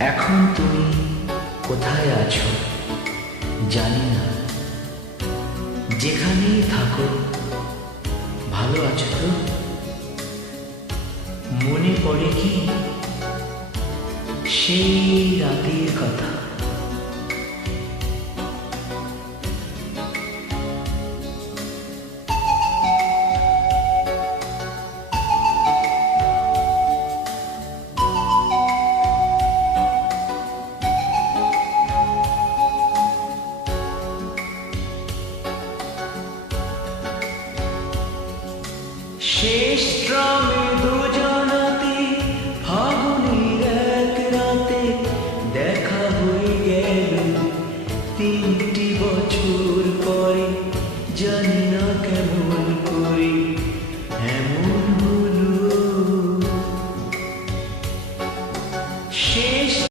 এখন তুমি কোথায় আছো জানি না, যেখানেই থাকো ভালো আছো তো? মনে পড়ে কি সেই রাতের কথা?